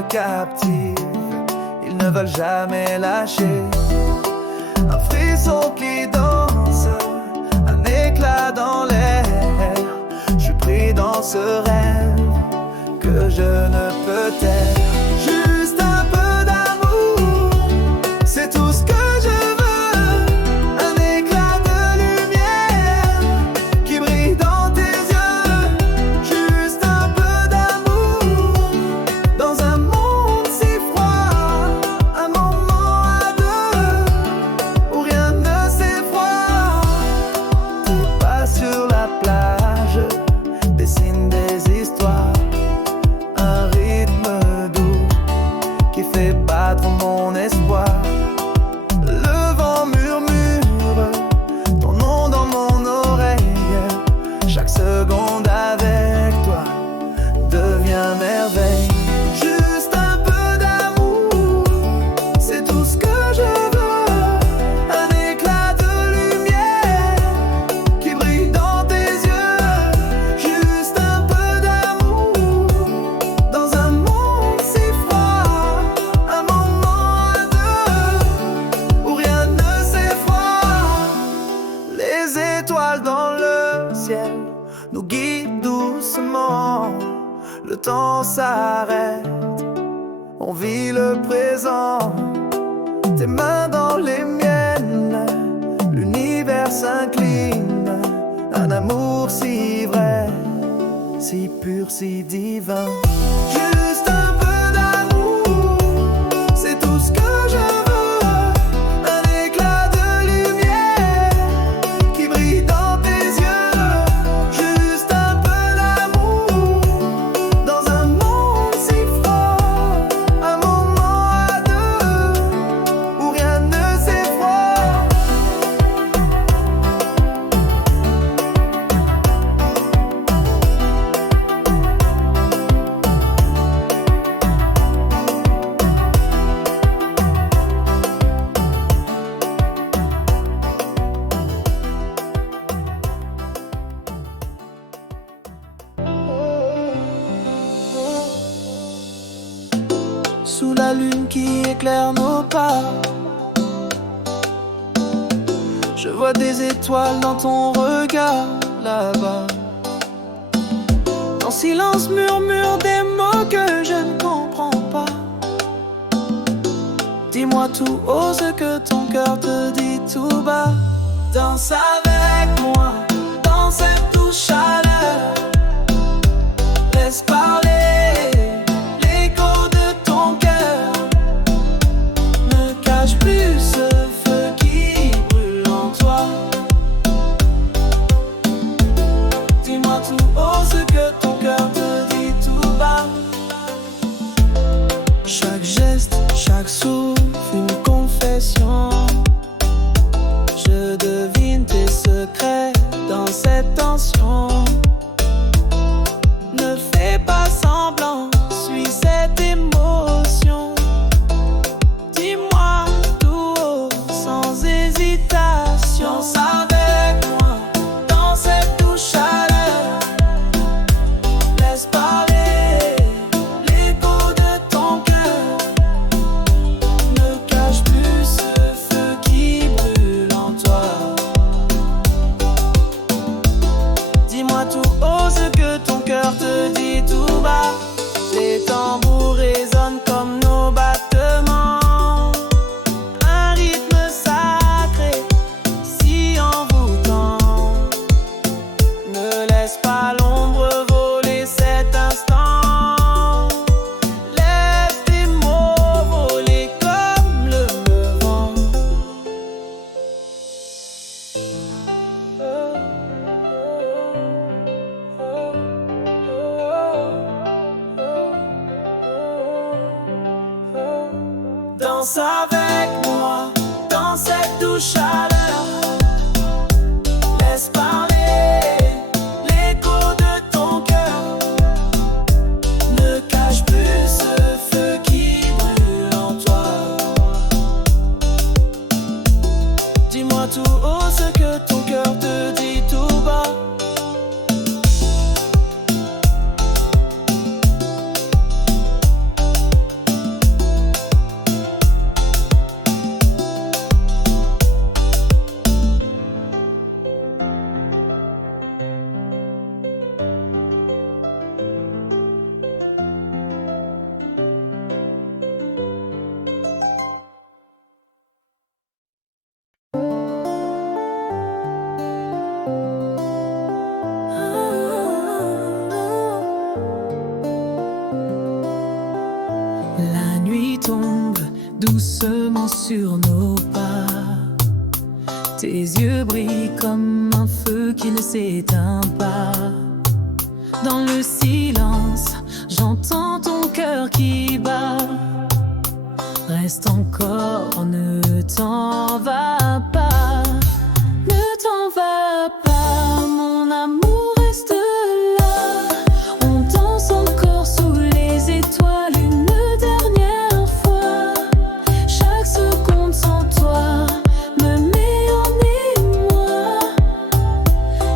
me captive, ils ne veulent jamais lâcher. Un frisson qui danse, un éclat dans l'air. Je suis pris dans ce rêve que je ne peux taire. Juste un peu d'amour, c'est tout ce que je veux. Un éclat de lumière qui brille dans tes yeux. Juste un peu d'amour dans un monde si froid. Un moment à deux où rien ne s'effroie. T'es pas sur la plage, dessine des histoires. Un rythme doux qui fait battre mon espoir. Le vent murmure ton nom dans mon oreille. Chaque seconde avec toi devient merveille. Juste un peu d'amour, c'est tout ce que je veux. Un éclat de lumière qui brille dans tes yeux. Juste un peu d'amour dans un monde si froid. Un moment à deux où rien ne s'effroie. Les étoiles dans le ciel nous guident doucement. Le temps s'arrête, on vit le présent. Tes mains dans les miennes, l'univers s'incline. Un amour si vrai, si pur, si divin. Juste un peu d'amour, c'est tout ce que je veux. Un éclat de lumière qui brille dans tes yeux. Juste un peu d'amour dans un monde si froid. Un moment à deux où rien ne s'effroie. Sous la lune qui éclaire nos pas, je vois des étoiles dans ton regard là-bas. Ton silence murmure des mots que je ne comprends pas. Dis-moi tout haut ce que ton cœur te dit tout bas. Danse avec moi dans cette douce chaleur. Laisse parler l'écho de ton cœur. Ne cache plus ce feu qui brûle en toi. Dis-moi tout haut ce que ton cœur te dit tout bas. Chaque geste, chaque souffle, une confession. Je devine tes secrets dans cette tension. Ne fais pas semblant, suis cette émotion. Dis-moi tout haut, sans hésitation. Danse avec moi dans cette douce chaleur. Laisse parler l'écho de ton cœur. Ne cache plus ce feu qui brûle en toi. Dis-moi tout haut ce que ton cœur te dit tout bas. Les tambours résonnent comme nos battements. Un rythme sacré, si envoûtant. Ne laisse pas l'ombre voler cet instant. Laisse tes mots voler comme le vent. Danse avec moi dans cette douce chaleur. Laisse parler l'écho de ton cœur. Ne cache plus ce feu qui brûle en toi. Dis-moi tout haut ce que ton cœur te dit tout bas. La nuit tombe doucement sur nos pas. Tes yeux brillent comme un feu qui ne s'éteint pas. Dans le silence, j'entends ton cœur qui bat. Reste encore, ne t'en va pas. Ne t'en va pas, mon amour, reste là. On danse encore sous les étoiles une dernière fois. Chaque seconde sans toi me met en émoi.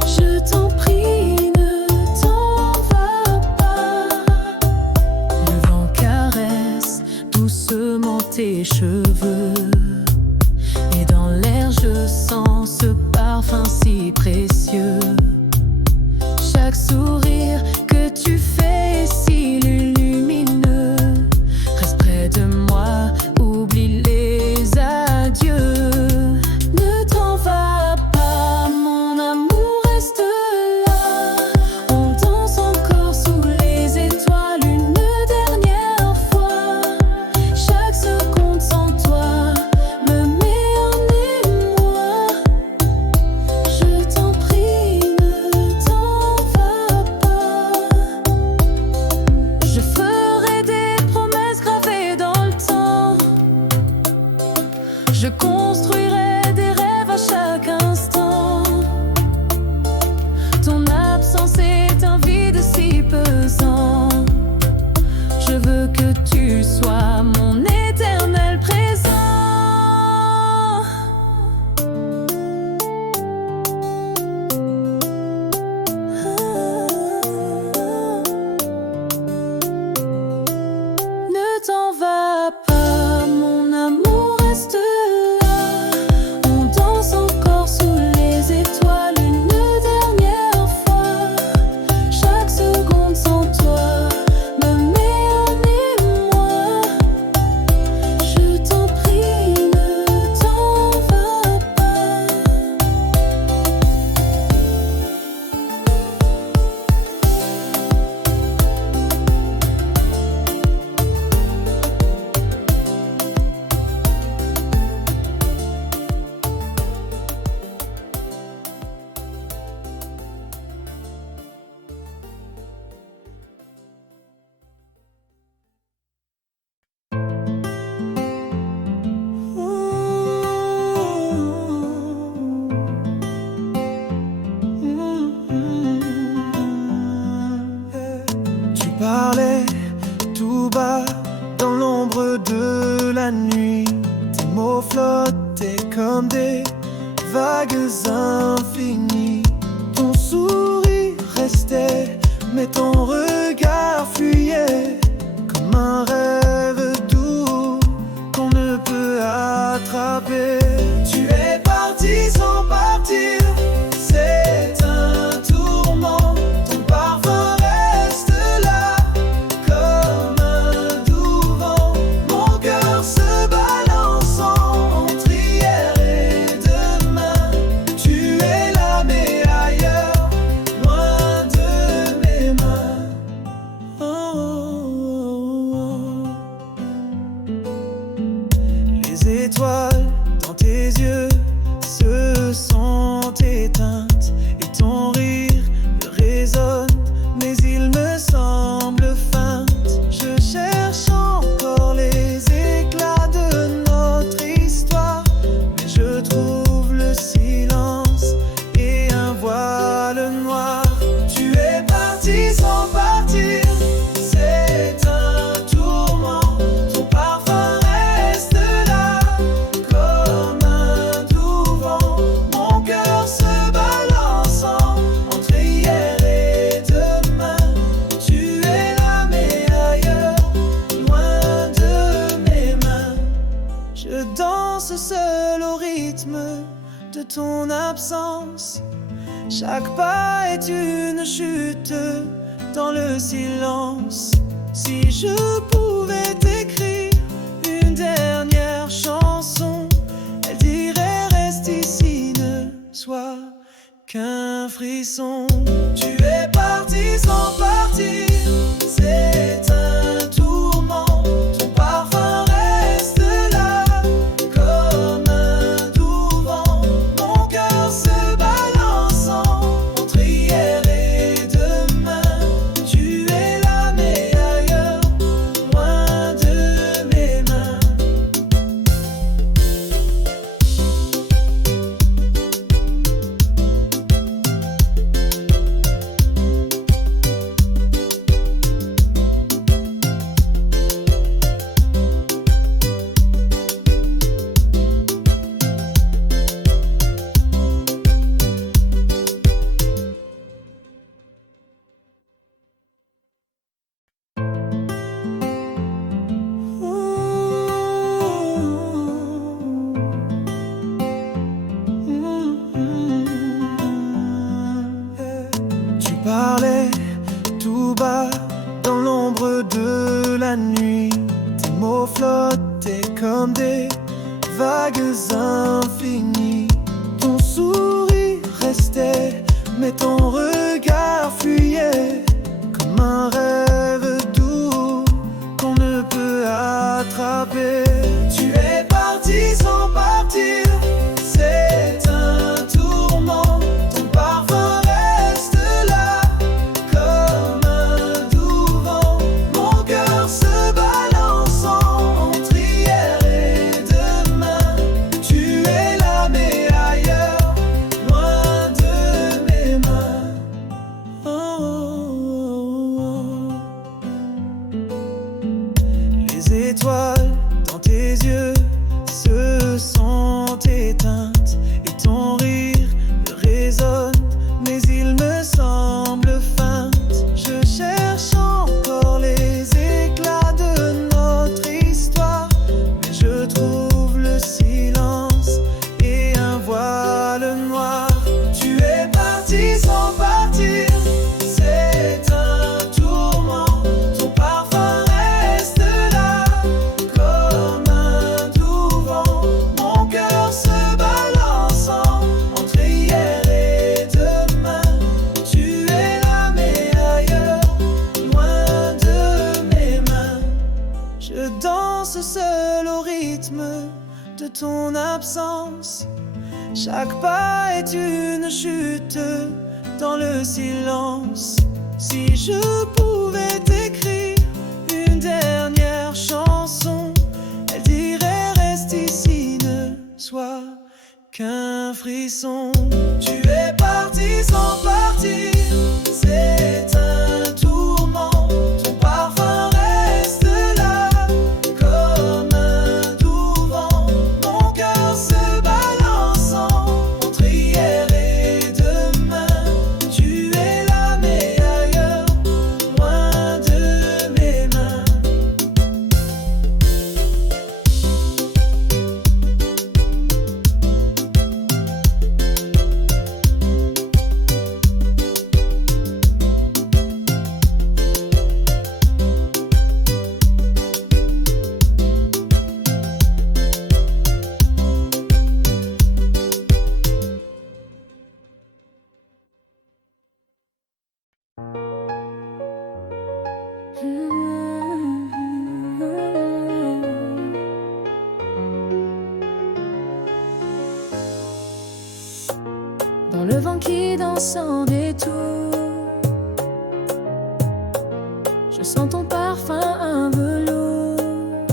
Je t'en prie, ne t'en va pas. Le vent caresse doucement tes cheveux. Et dans l'air je sens ce parfum si précieux. Chaque sourire que tu fais est si lumineux. Reste près de moi, oublie les adieux. Ne t'en va pas, mon amour, reste là. On danse encore sous les étoiles une dernière fois. Chaque seconde sans toi me met en émoi. Je t'en prie, ne t'en va pas. Je ferai des promesses gravées dans le temps. Je construirai des rêves à chaque instant. Ton absence est un vide si pesant. Je veux que tu sois mon éternel présent. Ne t'en va pas, mon amour, reste là. On danse encore sous les étoiles une dernière fois. Chaque seconde sans toi me met en émoi. Je t'en prie, ne t'en va pas. Tu parlais tout bas dans l'ombre de la nuit. Tes mots flottaient comme des vagues infinies. Ton sourire restait, mais ton regard fuyait. Comme un rêve doux qu'on ne peut attraper. Tu es parti sans partir, c'est un tourment. Ton parfum reste là, comme un doux vent. Mon cœur se balance entre hier et demain. Tu es là mais ailleurs, loin de mes mains. Oh, oh, oh. Les étoiles dans tes yeux se sont éteintes et ton rire résonne, mais il me semble feinte. Je cherche encore les éclats de notre histoire, mais je trouve le silence et un voile noir. Tu es parti sans partir, c'est un tourment. Ton parfum reste là, comme un doux vent. Mon cœur se balance entre hier et demain. Tu es là mais ailleurs, loin de mes mains. Je danse seul au rythme de ton absence. Chaque pas est une chute dans le silence. Si je pouvais t'écrire une dernière chanson, elle dirait reste ici, ne sois qu'un frisson. Tu es parti sans partir, c'est un tourment. Ton comme des vagues infinies. Ton sourire restait, mais ton regard fuyait, comme un rêve doux qu'on ne peut attraper. Tu es parti sans partir, c'est un tourment. Ton parfum reste là, comme un doux vent. Mon cœur se balance entre hier et demain. Tu es là mais ailleurs, loin de mes mains. Oh, oh, oh. Les étoiles dans tes yeux se sont éteintes et ton rire résonne, mais il me semble feinte. Je cherche encore les éclats de notre histoire, mais je trouve le silence et un voile noir. Tu es parti sans partir, c'est un tourment. Ton parfum reste là, comme un doux vent. Mon cœur se balance entre hier et demain. Tu es là mais ailleurs, loin de mes mains. Je danse seul au rythme de ton absence. Chaque pas est une chute dans le silence. Si je pouvais t'écrire une dernière chanson, elle dirait reste ici, ne sois qu'un frisson. Tu es parti sans partir, c'est un tourment. Ton parfum reste là, comme un doux vent. Mon cœur se balance entre hier et demain. Tu es là mais ailleurs, loin de mes mains. Dans le vent qui danse en détour, je sens ton parfum, un velours.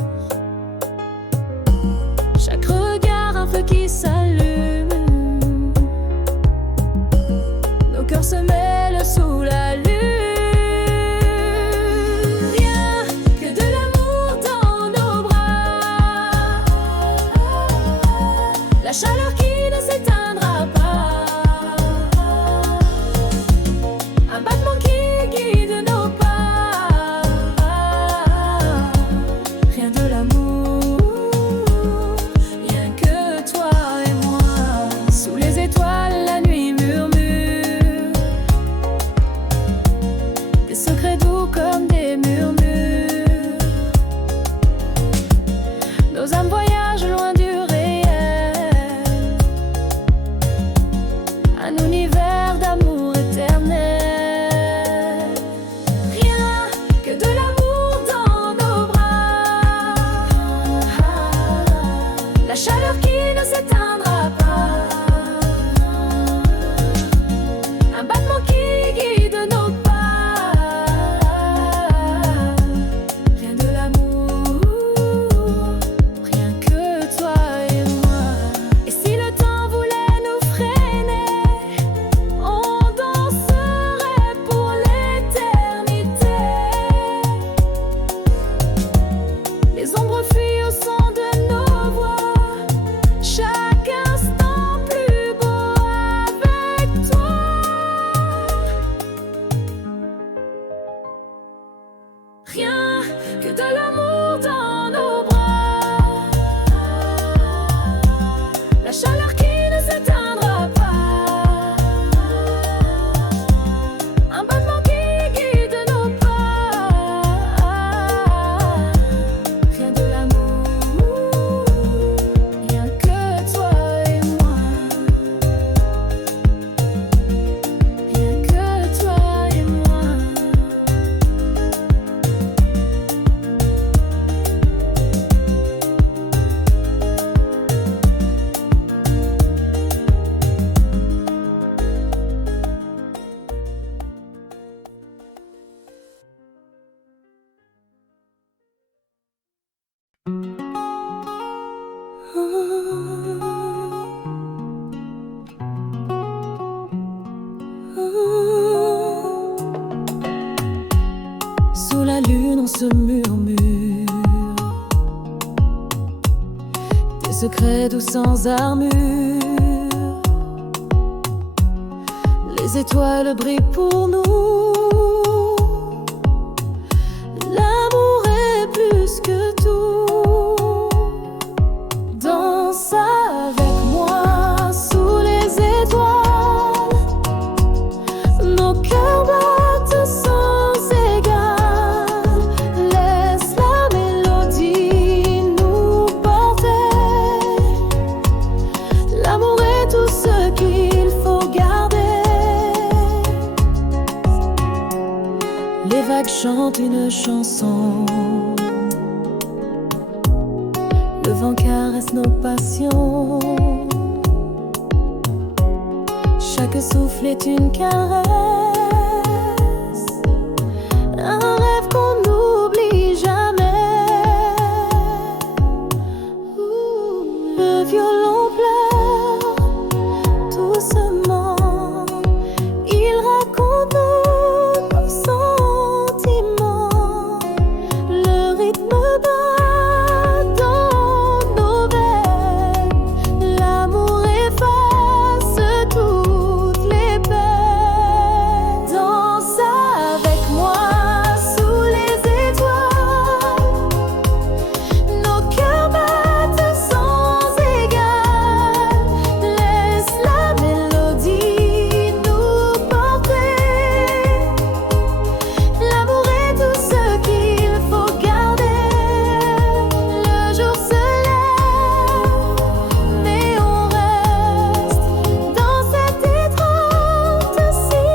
Chaque regard, un feu qui s'allume. Nos cœurs se mêlent sous la lune. Rien que de l'amour dans nos bras. La chaleur qui ne s'éteindra pas. Un battement qui guide nos pas. Rien de l'amour, rien que toi et moi. Sous les étoiles, la nuit murmure des secrets doux comme des murmures. Nos âmes voyagent loin du réel, un univers d'amour éternel. Rien que de l'amour dans nos bras. La chaleur qui ne s'éteindra pas. Un battement qui guide nos pas. Rien de l'amour, rien que secrets doux sans armure. Les étoiles brillent pour nous. L'amour est plus que tout. Danse avec moi sous les étoiles. Nos cœurs battent sans égal. Laisse la mélodie nous porter. L'amour est tout ce qu'il faut garder. Les vagues chantent une chanson. Le vent caresse nos passions. Chaque souffle est une caresse. Un rêve qu'on n'oublie jamais. Le violon pleure doucement. Il raconte nos sentiments. Le rythme bat dans nos veines. L'amour efface toutes les peines. Danse avec moi sous les étoiles. Nos cœurs battent sans égal. Laisse la mélodie nous porter. L'amour est tout ce qu'il faut garder. Le jour se lève, mais on reste dans cette étreinte si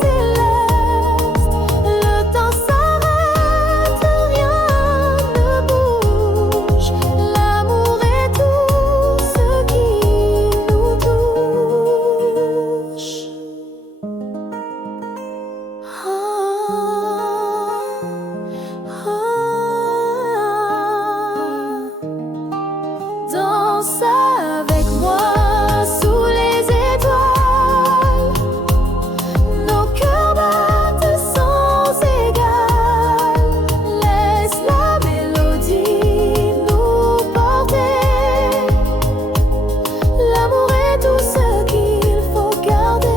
céleste. Le temps s'arrête, rien ne bouge. L'amour est tout ce qui nous touche. Danse avec moi sous les étoiles. Nos cœurs battent sans égal. Laisse la mélodie nous porter. L'amour est tout ce qu'il faut garder.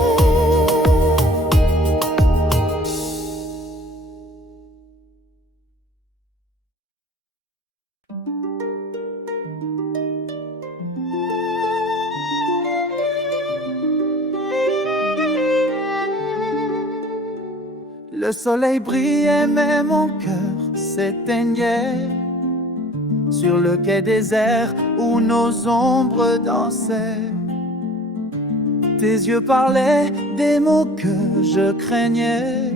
Le soleil brillait mais mon cœur s'éteignait sur le quai désert où nos ombres dansaient. Tes yeux parlaient des mots que je craignais.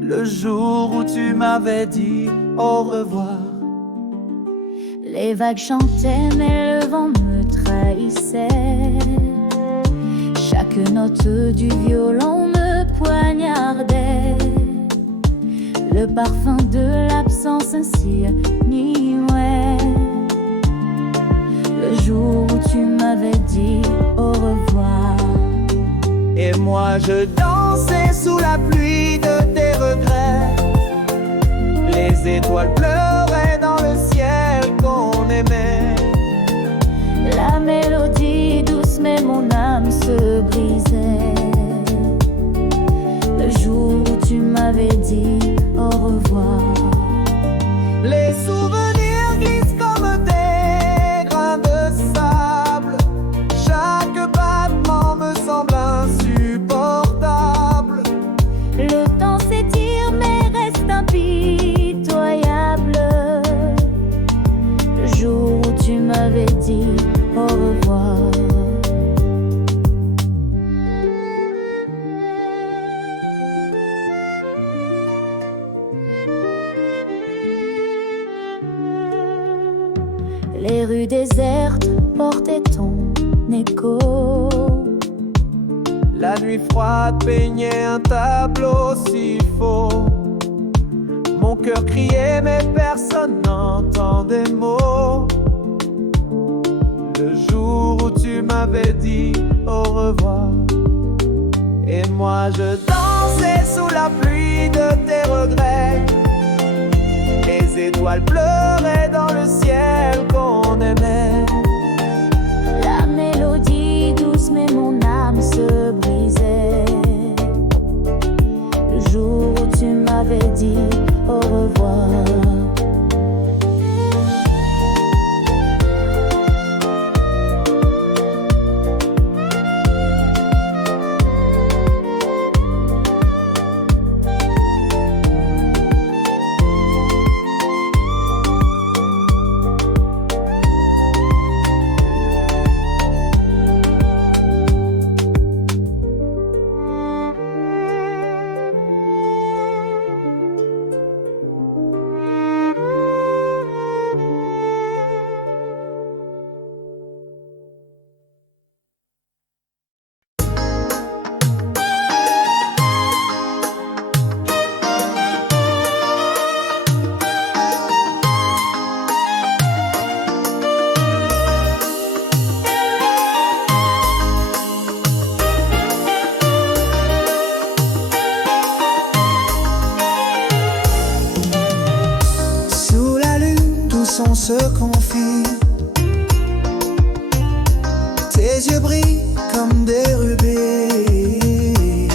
Le jour où tu m'avais dit au revoir. Les vagues chantaient mais le vent me trahissait. Chaque note du violon me poignardait. Le parfum de l'absence insinuait. Le jour où tu m'avais dit au revoir. Et moi je dansais sous la pluie de tes regrets. Les étoiles pleuraient dans le ciel qu'on aimait. La mélodie douce mais mon âme se brisait. Le jour où tu m'avais dit au revoir. Les souvenirs glissent comme des grains de sable. Chaque battement me semble insupportable. Le temps s'étire mais reste impitoyable. Le jour où tu m'avais dit au revoir. Les rues désertes portaient ton écho. La nuit froide peignait un tableau si faux. Mon cœur criait mais personne n'entend des mots. Le jour où tu m'avais dit au revoir. Et moi je dansais sous la pluie de tes regrets. Les étoiles pleuraient dans le ciel qu'on dit au revoir. On se confie. Tes yeux brillent comme des rubis.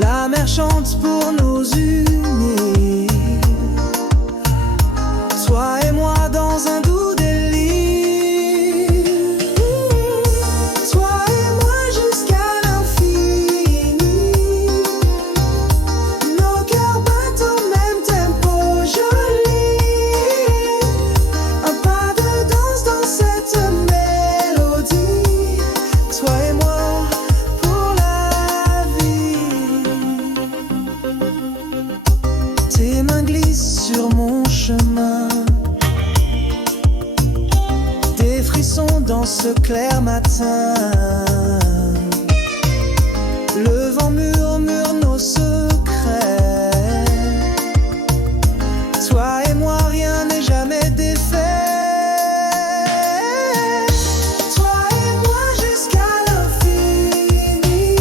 La mer chante pour nous unir. Toi et moi dans un doux délire. Toi et moi jusqu'à l'infini. Nos cœurs battent au même tempo joli. Tes mains glissent sur mon chemin. Des frissons dans ce clair matin. Le vent murmure nos secrets. Toi et moi, rien n'est jamais défait. Toi et moi jusqu'à l'infini.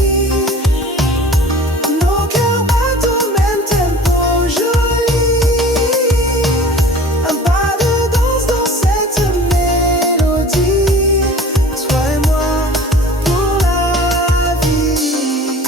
Nos cœurs battent au même tempo joli. Un pas de danse dans cette mélodie. Toi et moi pour la vie.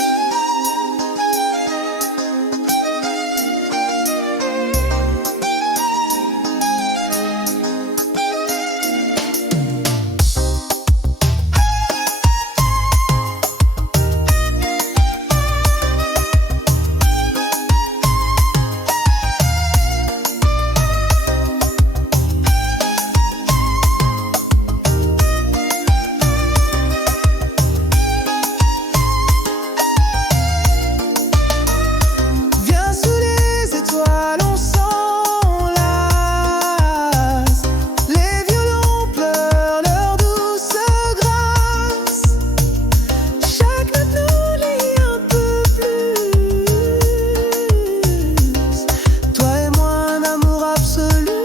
Viens sous les étoiles, on s'enlace. Les violons pleurent leur douce grâce. Chaque note nous lie un peu plus. Toi et moi, un amour absolu.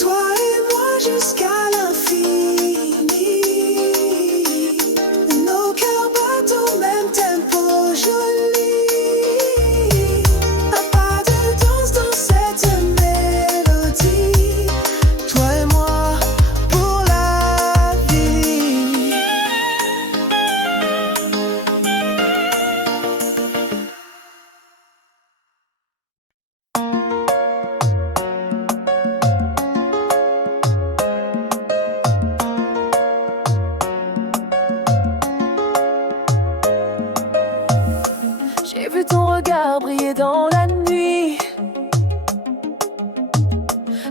Toi et moi jusqu'à l'infini. Nos cœurs battent au même tempo joli. Un pas de danse dans cette mélodie. Toi et moi pour la vie. J'ai vu ton regard briller dans la nuit,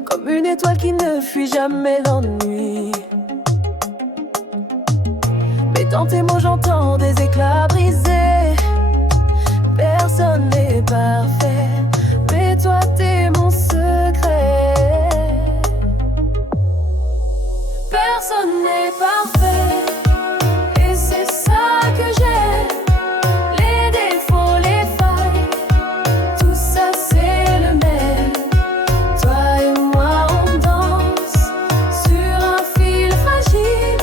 comme une étoile qui ne fuit jamais l'ennui. Mais dans tes mots j'entends des éclats brisés. Personne n'est parfait, mais toi t'es mon secret. Personne n'est parfait, et c'est ça que j'aime. Les défauts, les failles, tout ça c'est le même. Toi et moi on danse sur un fil fragile.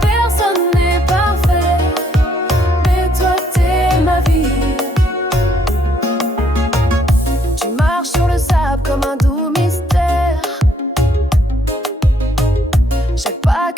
Personne n'est parfait, mais toi t'es ma vie. Tu marches sur le sable comme un doux mystère. Chaque pas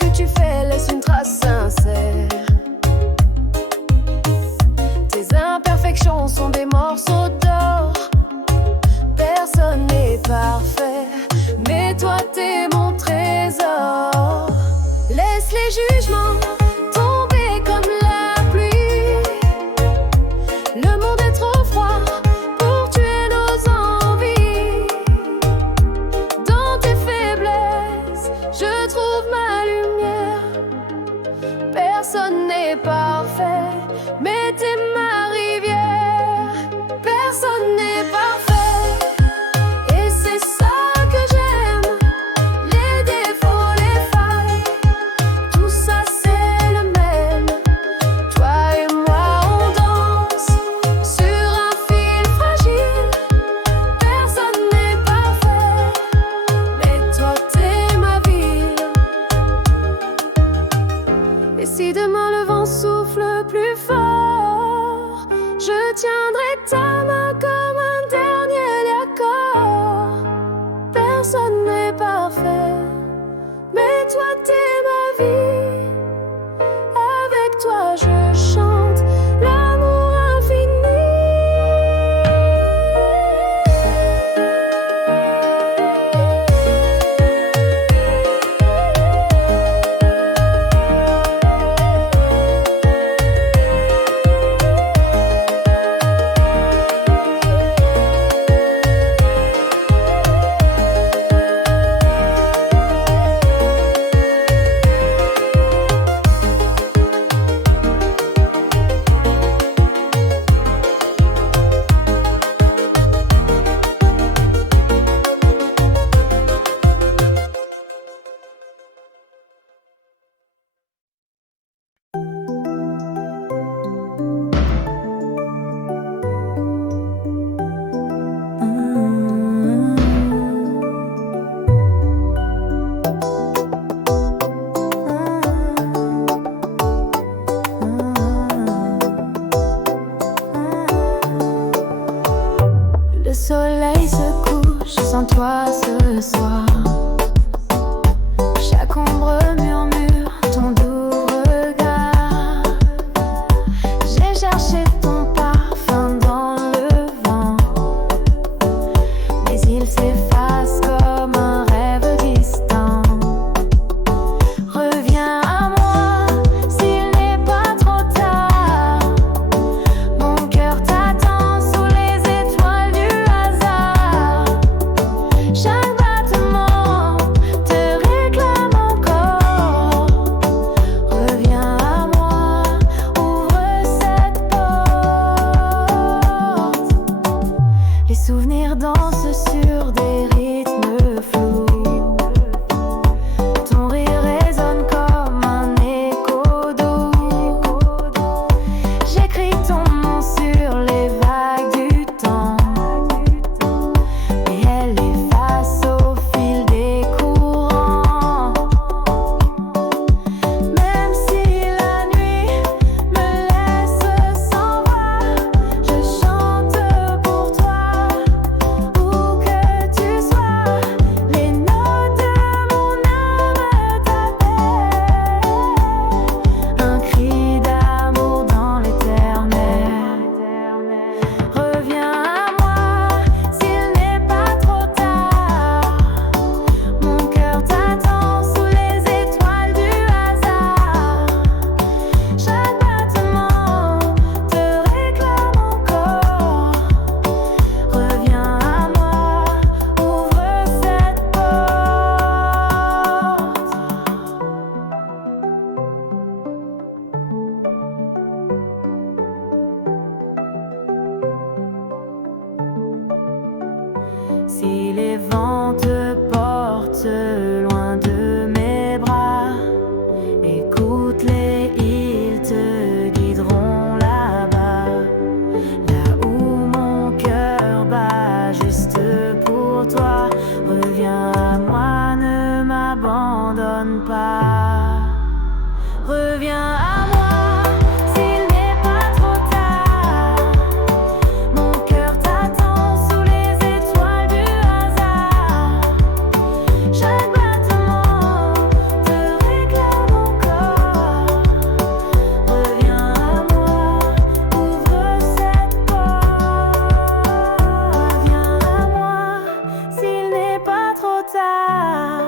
Le soleil se couche sans toi ce soir. Chaque ombre murmure ton doux regard. J'ai cherché ton parfum dans le vent, mais il s'efface comme un rêve distant. Reviens à moi s'il n'est pas trop tard. Mon cœur t'attend sous les étoiles du hasard. Chaque battement te réclame encore. Reviens à moi, ouvre cette porte. Les souvenirs dansent sur des rythmes flous. Ton rire résonne comme un écho doux. J'écris ton nom sur les vagues du temps, et elle efface au fil des courants. Même si la nuit me laisse sans voix, je chante pour toi, où que tu sois. Les notes de mon âme t'appellent, un cri d'amour dans l'éternel. Reviens à moi s'il n'est pas trop tard. Mon cœur t'attend sous les étoiles du hasard. Chaque battement te réclame encore. Reviens à moi, ouvre cette porte. Si les vents te portent loin de mes bras, écoute-les, ils te guideront là-bas, là où mon cœur bat juste pour toi. Reviens à moi, ne m'abandonne pas. Reviens à moi s'il n'est pas trop tard. Mon cœur t'attend sous les étoiles du hasard. Chaque battement te réclame encore. Reviens à moi, ouvre cette porte. Reviens à moi s'il n'est pas trop tard.